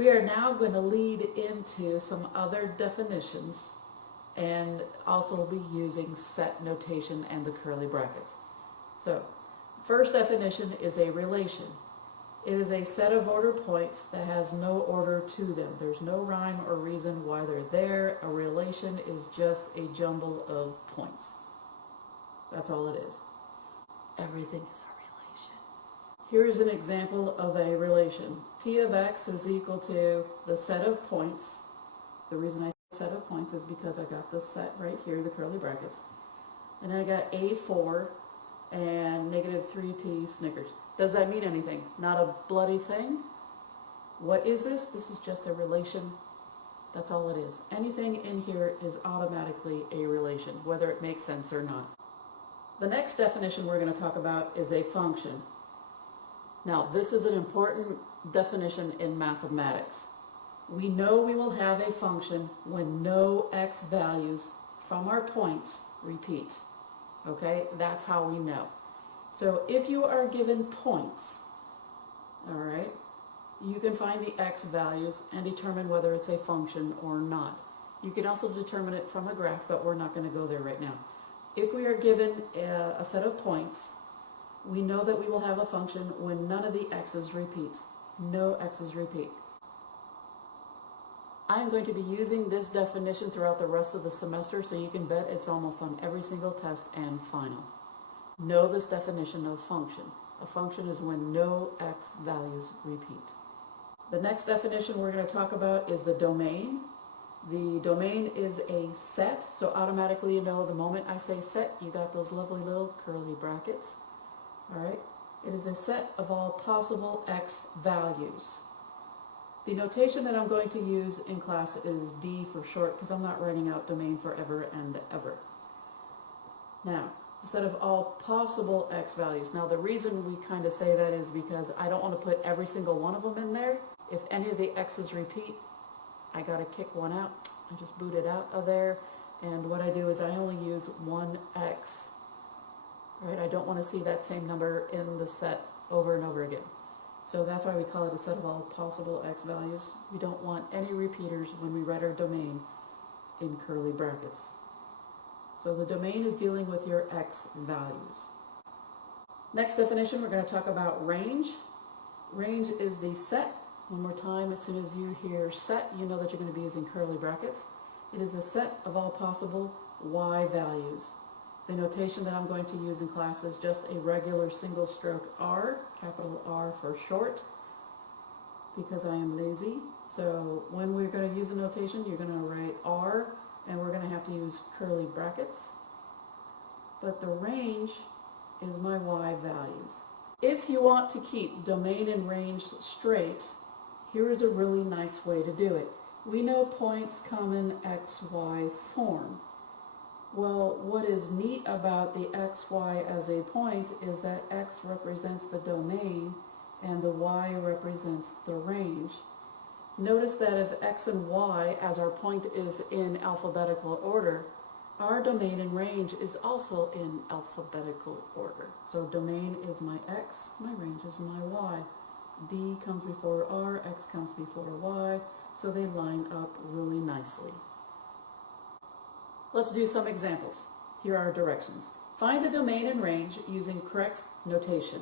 We are now going to lead into some other definitions and also be using set notation and the curly brackets. So, first definition is a relation. It is a set of order points that has no order to them. There's no rhyme or reason why they're there. A relation is just a jumble of points. That's all it is. Everything is a relation. Here is an example of a relation. T of x is equal to the set of points. The reason I say set of points is because I got this set right here, the curly brackets. And then I got A4 and negative 3t Snickers. Does that mean anything? Not a bloody thing? What is this? This is just a relation. That's all it is. Anything in here is automatically a relation, whether it makes sense or not. The next definition we're going to talk about is a function. Now, this is an important definition in mathematics. We know we will have a function when no x values from our points repeat. Okay, that's how we know. So if you are given points, all right, you can find the x values and determine whether it's a function or not. You can also determine it from a graph, but we're not going to go there right now. If we are given a set of points, we know that we will have a function when none of the x's repeats. No x's repeat. I am going to be using this definition throughout the rest of the semester, so you can bet it's almost on every single test and final. Know this definition of function. A function is when no x values repeat. The next definition we're going to talk about is the domain. The domain is a set, so automatically you know the moment I say set, you got those lovely little curly brackets. All right? It is a set of all possible x values. The notation that I'm going to use in class is D for short, because I'm not writing out domain forever and ever. Now, the set of all possible x values. Now, the reason we kind of say that is because I don't want to put every single one of them in there. If any of the x's repeat, I got to kick one out. I just boot it out of there. And what I do is I only use one x. Right? I don't want to see that same number in the set over and over again. So that's why we call it a set of all possible x values. We don't want any repeaters when we write our domain in curly brackets. So the domain is dealing with your x values. Next definition, we're going to talk about range. Range is the set. One more time, as soon as you hear set, you know that you're going to be using curly brackets. It is a set of all possible y values. The notation that I'm going to use in class is just a regular single stroke R, capital R for short, because I am lazy. So when we're going to use a notation, you're going to write R, and we're going to have to use curly brackets. But the range is my y values. If you want to keep domain and range straight, here is a really nice way to do it. We know points come in XY form. Well, what is neat about the XY as a point is that X represents the domain and the Y represents the range. Notice that if X and Y, as our point is in alphabetical order, our domain and range is also in alphabetical order. So domain is my X, my range is my Y. D comes before R, X comes before Y, so they line up really nicely. Let's do some examples. Here are directions. Find the domain and range using correct notation.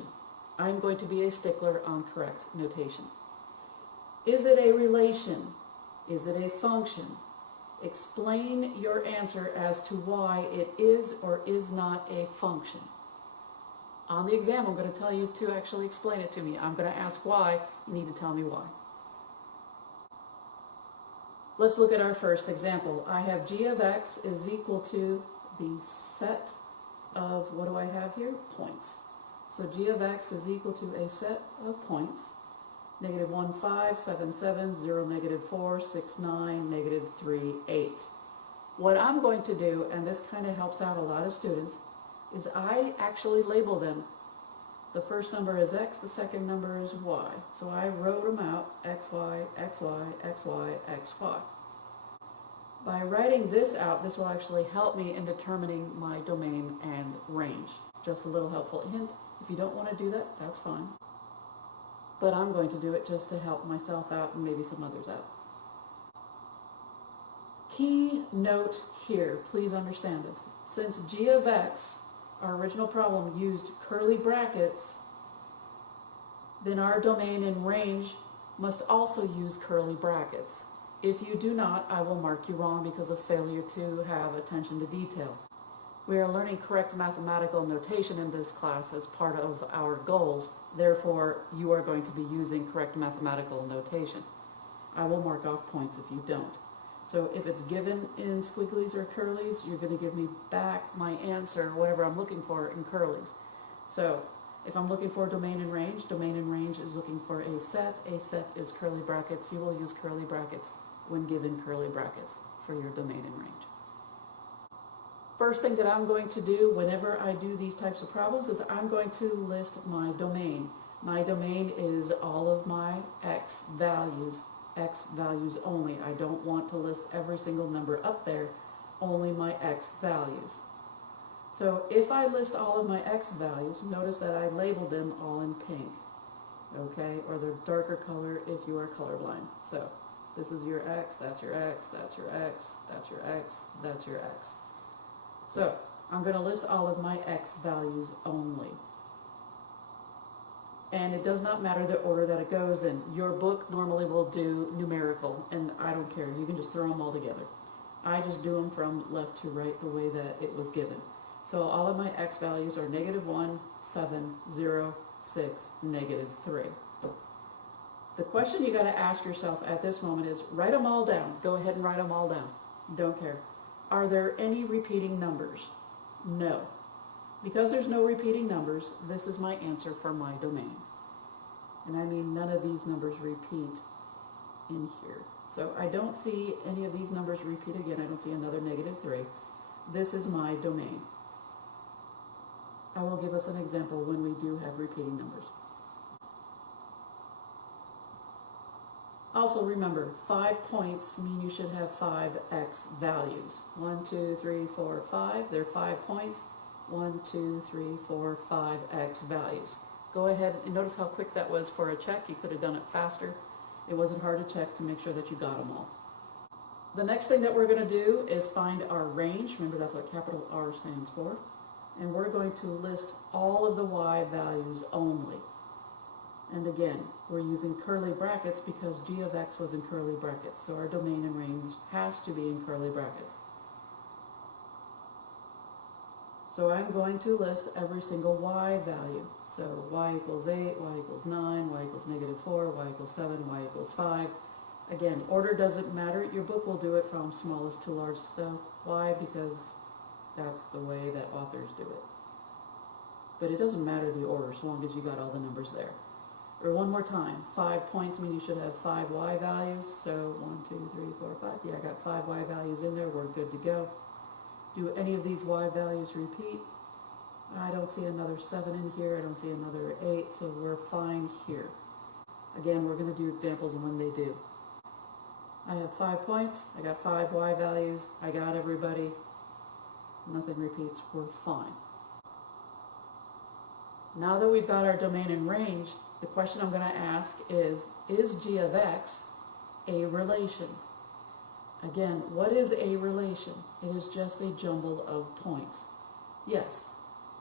I'm going to be a stickler on correct notation. Is it a relation? Is it a function? Explain your answer as to why it is or is not a function. On the exam, I'm going to tell you to actually explain it to me. I'm going to ask why. You need to tell me why. Let's look at our first example. I have g of x is equal to the set of, what do I have here? Points. So g of x is equal to a set of points. Negative 1, 5, 7, 7, 0, negative 4, 6, 9, negative 3, 8. What I'm going to do, and this kind of helps out a lot of students, is I actually label them. The first number is x, the second number is y. So I wrote them out, xy, xy, xy, xy. By writing this out, this will actually help me in determining my domain and range. Just a little helpful hint. If you don't want to do that, that's fine. but I'm going to do it just to help myself out and maybe some others out. Key note here, please understand this. Since g of x, our original problem, used curly brackets, then our domain and range must also use curly brackets. If you do not, I will mark you wrong because of failure to have attention to detail. We are learning correct mathematical notation in this class as part of our goals. Therefore, you are going to be using correct mathematical notation. I will mark off points if you don't. So if it's given in squigglies or curlies, you're going to give me back my answer, whatever I'm looking for, in curlies. So if I'm looking for domain and range is looking for a set is curly brackets. You will use curly brackets when given curly brackets for your domain and range. First thing that I'm going to do whenever I do these types of problems is I'm going to list my domain. My domain is all of my x values only. I don't want to list every single number up there, only my x values. So if I list all of my x values, notice that I labeled them all in pink, okay, or the darker color if you are colorblind. So this is your x, that's your x, that's your x, that's your x, that's your x. So I'm going to list all of my x values only. And it does not matter the order that it goes in. Your book normally will do numerical, and I don't care. You can just throw them all together. I just do them from left to right the way that it was given. So all of my x values are -1, 7, 0, 6, -3. The question you got to ask yourself at this moment is, write them all down. Go ahead and write them all down. Don't care. Are there any repeating numbers? No. Because there's no repeating numbers, this is my answer for my domain. And I mean none of these numbers repeat in here. So I don't see any of these numbers repeat again. I don't see another -3. This is my domain. I will give us an example when we do have repeating numbers. Also remember, 5 points mean you should have 5 x values. 1, 2, 3, 4, 5. They're 5 points. 1, 2, 3, 4, 5 x values. Go ahead and notice how quick that was for a check. You could have done it faster. It wasn't hard to check to make sure that you got them all. The next thing that we're going to do is find our range. Remember, that's what capital R stands for. And we're going to list all of the y values only. And again, we're using curly brackets because g of x was in curly brackets. So our domain and range has to be in curly brackets. So I'm going to list every single y value. So y equals 8, y equals 9, y equals -4, y equals 7, y equals 5. Again, order doesn't matter. Your book will do it from smallest to largest though. Why? Because that's the way that authors do it. But it doesn't matter the order as long as you got all the numbers there. Or one more time, 5 points mean you should have 5 y values. So 1, 2, 3, 4, 5. Yeah, I got 5 y values in there. We're good to go. Do any of these y values repeat? I don't see another 7 in here. I don't see another 8. So we're fine here. Again, we're going to do examples when they do. I have 5 points. I got 5 y values. I got everybody. Nothing repeats. We're fine. Now that we've got our domain and range, the question I'm going to ask is g of x a relation? Again, what is a relation? It is just a jumble of points. Yes,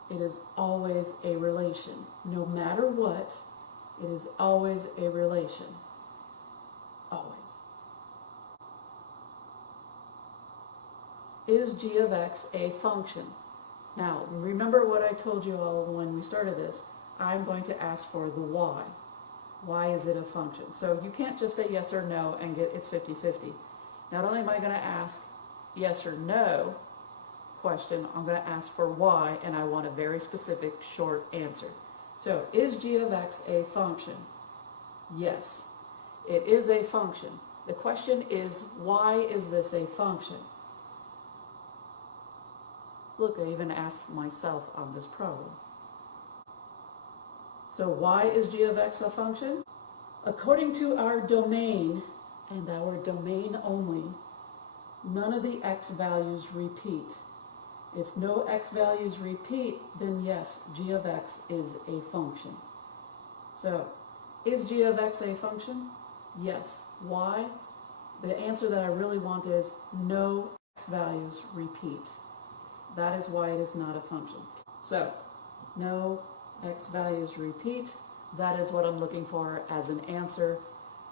it is always a relation. No matter what, it is always a relation. Always. Is g of x a function? Now, remember what I told you all when we started this. I'm going to ask for the y. Why is it a function? So you can't just say yes or no and get it's 50-50. Not only am I going to ask yes or no question, I'm going to ask for why, and I want a very specific short answer. So, is g of x a function? Yes, it is a function. The question is, why is this a function? Look, I even asked myself on this problem. So why is g of x a function? According to our domain, and our domain only, none of the x values repeat. If no x values repeat, then yes, g of x is a function. So, Is g of x a function? Yes. Why? The answer that I really want is no x values repeat. That is why it is not a function. So, no x values repeat. That is what I'm looking for as an answer.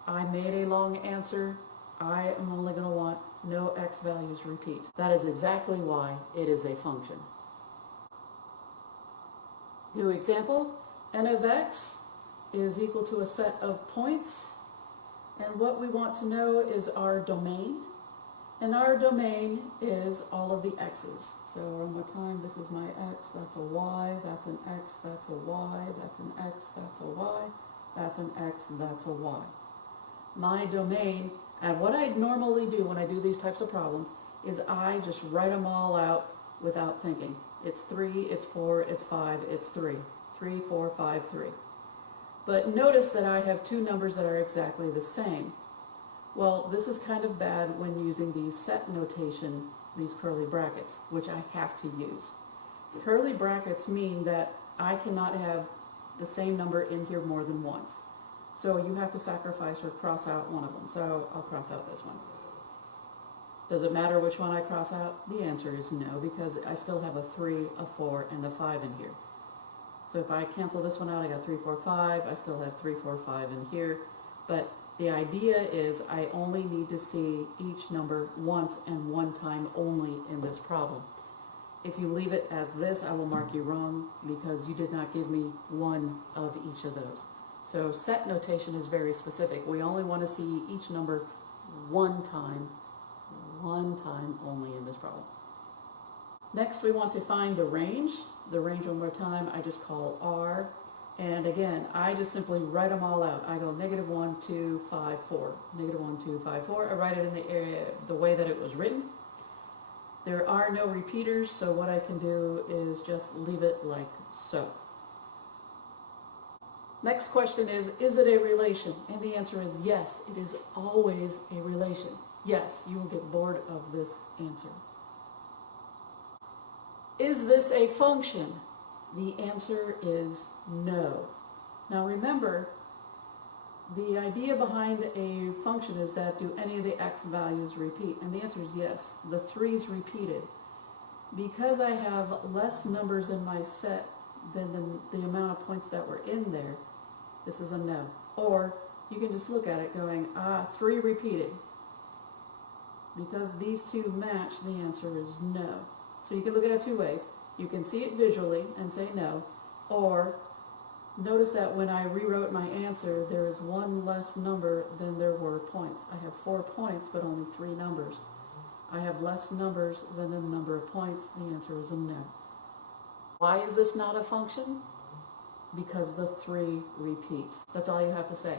I made a long answer. I am only going to want no x values repeat. That is exactly why it is a function. New example, n of x is equal to a set of points. And what we want to know is our domain. And our domain is all of the x's. So one more time, this is my x, that's a y, that's an x, that's a y, that's an x, that's a y, that's an x, that's a y. My domain, and what I normally do when I do these types of problems, is I just write them all out without thinking. It's 3, it's 4, it's 5, it's 3. 3, 4, 5, 3. But notice that I have two numbers that are exactly the same. Well, this is kind of bad when using these set notation, these curly brackets, which I have to use. Curly brackets mean that I cannot have the same number in here more than once. So you have to sacrifice or cross out one of them. So I'll cross out this one. Does it matter which one I cross out? The answer is no, because I still have a 3, a 4, and a 5 in here. So if I cancel this one out, I got 3, 4, 5. I still have 3, 4, 5 in here. But the idea is I only need to see each number once and one time only in this problem. If you leave it as this, I will mark you wrong because you did not give me one of each of those. So set notation is very specific. We only want to see each number one time only in this problem. Next, we want to find the range. The range, one more time, I just call R. And again, I just simply write them all out. I go negative 1, 2, 5, 4. Negative 1, 2, 5, 4. I write it in the area, the way that it was written. There are no repeaters, so what I can do is just leave it like so. Next question is it a relation? And the answer is yes, it is always a relation. Yes, you will get bored of this answer. Is this a function? The answer is no. Now remember, the idea behind a function is that do any of the x values repeat? And the answer is yes. The 3's repeated. Because I have less numbers in my set than the amount of points that were in there, this is a no. Or you can just look at it going, 3 repeated. Because these two match, the answer is no. So you can look at it two ways. You can see it visually and say no, or notice that when I rewrote my answer, there is one less number than there were points. I have 4 points, but only 3 numbers. I have less numbers than the number of points. The answer is a no. Why is this not a function? Because the 3 repeats. That's all you have to say.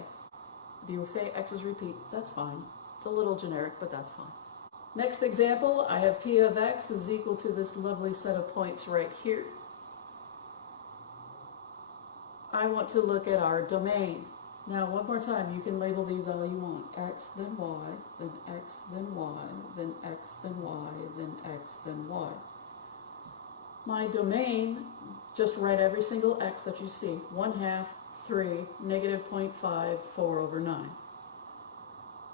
If you say x's repeat, that's fine. It's a little generic, but that's fine. Next example, I have p of x is equal to this lovely set of points right here. I want to look at our domain. Now, one more time, you can label these all you want. X, then y, then x, then y, then x, then y, then x, then y. My domain, just write every single x that you see. 1/2, 3, negative 0.5, 4 over 9.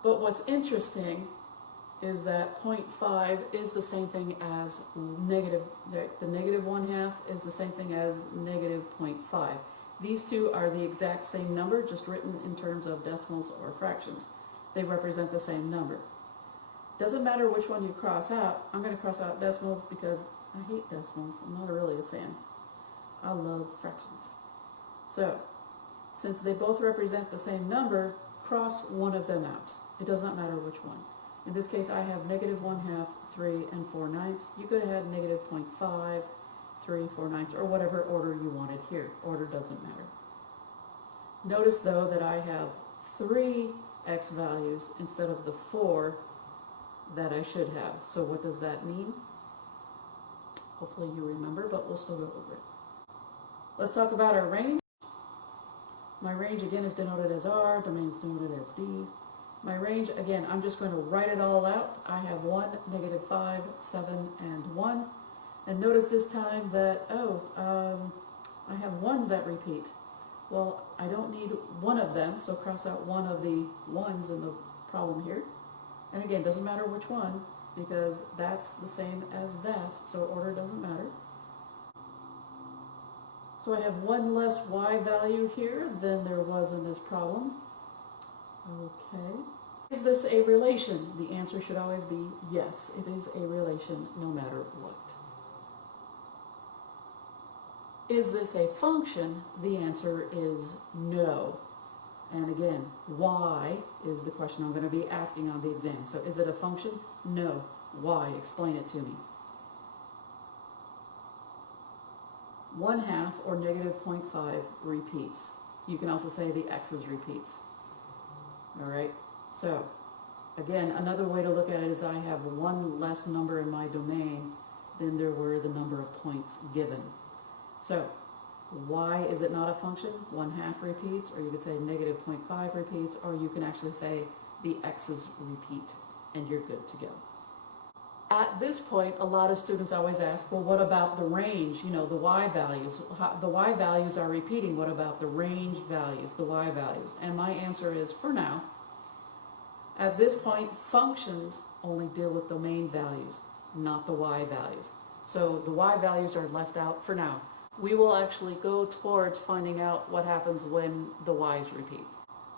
But what's interesting is that 0.5 is the same thing as negative, the negative 1/2 is the same thing as negative 0.5. These two are the exact same number, just written in terms of decimals or fractions. They represent the same number. Doesn't matter which one you cross out. I'm going to cross out decimals because I hate decimals. I'm not really a fan. I love fractions. So, since they both represent the same number, cross one of them out. It does not matter which one. In this case, I have negative 1/2, 3, and 4/9. You could have had negative 0.5, 3, 4/9, or whatever order you wanted here. Order doesn't matter. Notice, though, that I have 3 x values instead of the 4 that I should have. So what does that mean? Hopefully you remember, but we'll still go over it. Let's talk about our range. My range, again, is denoted as R. Domain is denoted as D. My range, again, I'm just going to write it all out. I have 1, negative 5, 7, and 1. And notice this time that, I have 1's that repeat. Well, I don't need one of them, so cross out one of the ones in the problem here. And again, doesn't matter which one, because that's the same as that, so order doesn't matter. So I have one less y value here than there was in this problem. Okay. Is this a relation? The answer should always be yes, it is a relation no matter what. Is this a function? The answer is no. And again, why is the question I'm going to be asking on the exam. So is it a function? No. Why? Explain it to me. 1/2 or -0.5 repeats. You can also say the x's repeats. All right. So again, another way to look at it is I have one less number in my domain than there were the number of points given. So why is it not a function? 1/2 repeats, or you could say -0.5 repeats, or you can actually say the x's repeat, and you're good to go. At this point, a lot of students always ask, well, what about the range? You know, the y values. The y values are repeating. What about the range values, the y values? And my answer is, for now, at this point, functions only deal with domain values, not the y values. So the y values are left out for now. We will actually go towards finding out what happens when the y's repeat.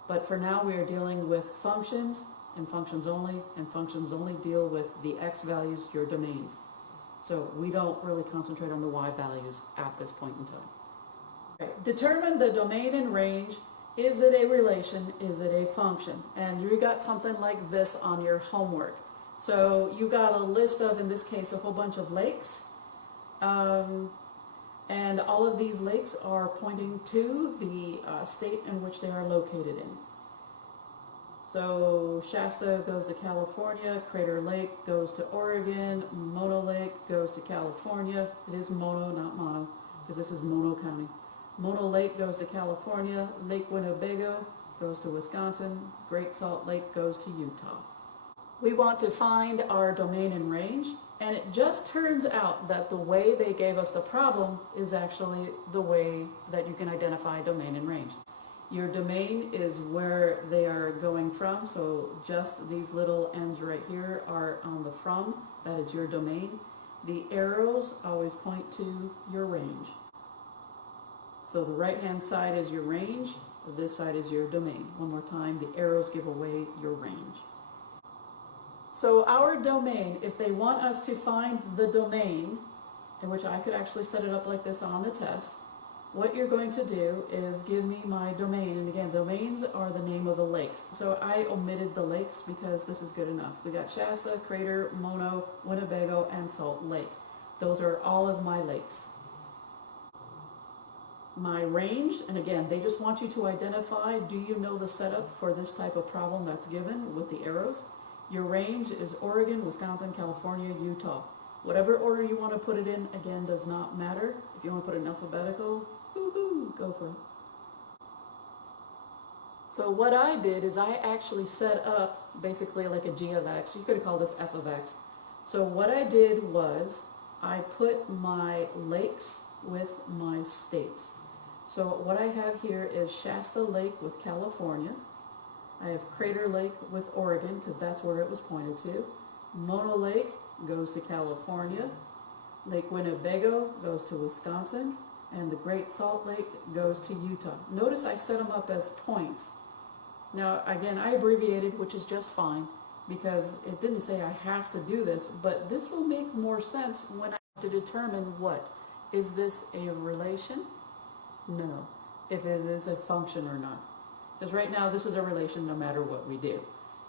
But for now, we are dealing with functions and functions only deal with the x values, your domains. So we don't really concentrate on the y values at this point in time. Okay. Determine the domain and range. Is it a relation? Is it a function? And you got something like this on your homework. So you got a list of, in this case, a whole bunch of lakes. And all of these lakes are pointing to the state in which they are located in. So Shasta goes to California, Crater Lake goes to Oregon, Mono Lake goes to California. It is Mono, not Mono, because this is Mono County. Mono Lake goes to California, Lake Winnebago goes to Wisconsin, Great Salt Lake goes to Utah. We want to find our domain and range, and it just turns out that the way they gave us the problem is actually the way that you can identify domain and range. Your domain is where they are going from, so just these little ends right here are on the from, that is your domain. The arrows always point to your range. So the right-hand side is your range, this side is your domain. One more time, the arrows give away your range. So our domain, if they want us to find the domain, in which I could actually set it up like this on the test, what you're going to do is give me my domain, and again, domains are the name of the lakes. So I omitted the lakes because this is good enough. We got Shasta, Crater, Mono, Winnebago, and Salt Lake. Those are all of my lakes. My range, and again, they just want you to identify, do you know the setup for this type of problem that's given with the arrows? Your range is Oregon, Wisconsin, California, Utah. Whatever order you want to put it in, again, does not matter. If you want to put it in alphabetical, woohoo, go for it. So what I did is I actually set up basically like a g of x. You could have called this f of x. So what I did was I put my lakes with my states. So what I have here is Shasta Lake with California. I have Crater Lake with Oregon, because that's where it was pointed to. Mono Lake goes to California. Lake Winnebago goes to Wisconsin. And the Great Salt Lake goes to Utah. Notice I set them up as points. Now, again, I abbreviated, which is just fine, because it didn't say I have to do this, but this will make more sense when I have to determine what. Is this a relation? No. If it is a function or not. Because right now, this is a relation no matter what we do.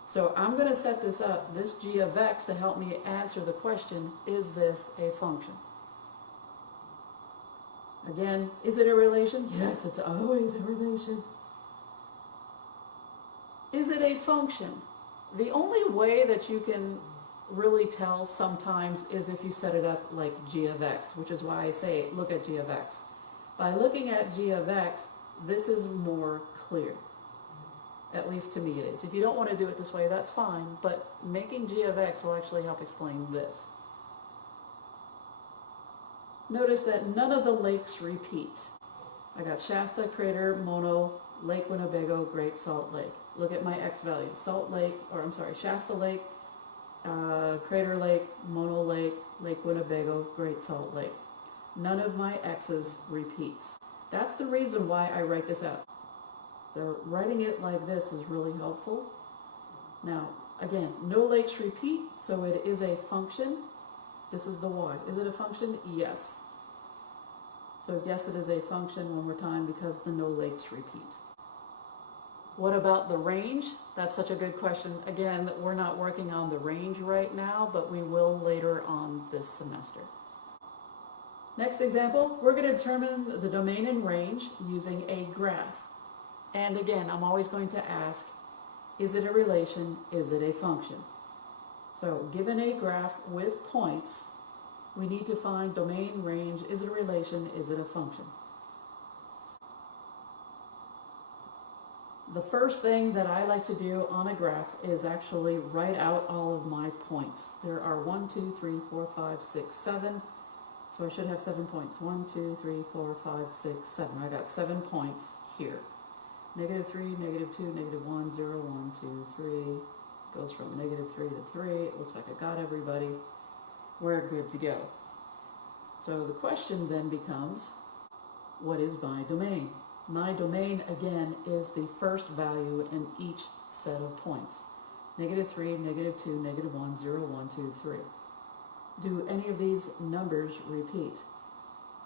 So I'm going to set this up, this g of x, to help me answer the question, is this a function? Again, is it a relation? Yes, it's always a relation. Is it a function? The only way that you can really tell sometimes is if you set it up like g of x, which is why I say look at g of x. By looking at g of x, this is more clear. At least to me it is. If you don't want to do it this way, that's fine, but making g of x will actually help explain this. Notice that none of the lakes repeat. I got Shasta, Crater, Mono, Lake Winnebago, Great Salt Lake. Look at my X values. Shasta Lake, Crater Lake, Mono Lake, Lake Winnebago, Great Salt Lake. None of my X's repeats. That's the reason why I write this out. So writing it like this is really helpful. Now, again, no lakes repeat, so it is a function. This is the y. Is it a function? Yes. So yes, it is a function one more time because the no lakes repeat. What about the range? That's such a good question. Again, we're not working on the range right now, but we will later on this semester. Next example, we're going to determine the domain and range using a graph. And again, I'm always going to ask, is it a relation? Is it a function? So given a graph with points, we need to find domain, range, is it a relation, is it a function? The first thing that I like to do on a graph is actually write out all of my points. There are 1, 2, 3, 4, 5, 6, 7. So I should have 7 points. 1, 2, 3, 4, 5, 6, 7. I got 7 points here. Negative 3, negative 2, negative 1, 0, 1, 2, 3. Goes from negative 3 to 3. It looks like I got everybody. We're good to go. So the question then becomes, what is my domain? My domain, again, is the first value in each set of points. Negative 3, negative 2, negative 1, 0, 1, 2, 3. Do any of these numbers repeat?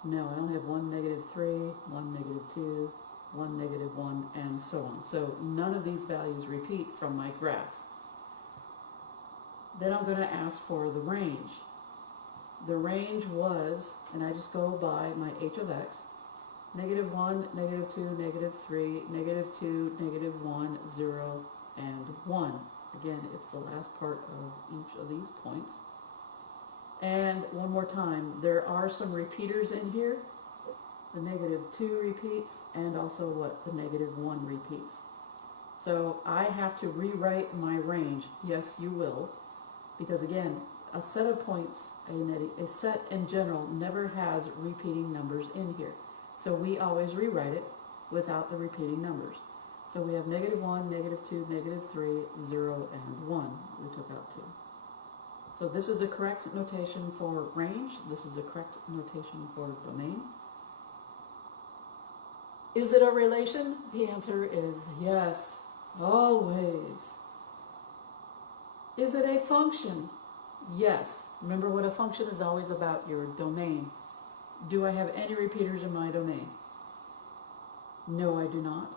No, I only have 1, negative 3, 1, negative 2, 1, negative 1, and so on. So none of these values repeat from my graph. Then I'm going to ask for the range. The range was, and I just go by my h of x, negative 1, negative 2, negative 3, negative 2, negative 1, 0, and 1. Again, it's the last part of each of these points. And one more time, there are some repeaters in here. The negative 2 repeats, and also what? The negative 1 repeats. So I have to rewrite my range. Yes, you will. Because again, a set of points, a set in general, never has repeating numbers in here. So we always rewrite it without the repeating numbers. So we have negative 1, negative 2, negative 3, 0, and 1. We took out 2. So this is the correct notation for range. This is the correct notation for domain. Is it a relation? The answer is yes, always. Is it a function? Yes. Remember what a function is always about, your domain. Do I have any repeaters in my domain? No, I do not.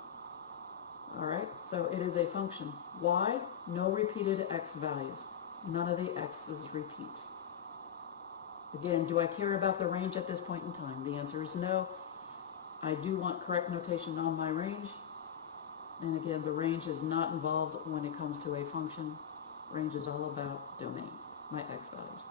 All right, so it is a function. Why? No repeated x values. None of the x's repeat. Again, do I care about the range at this point in time? The answer is no. I do want correct notation on my range. And again, the range is not involved when it comes to a function. Range is all about domain, my x values.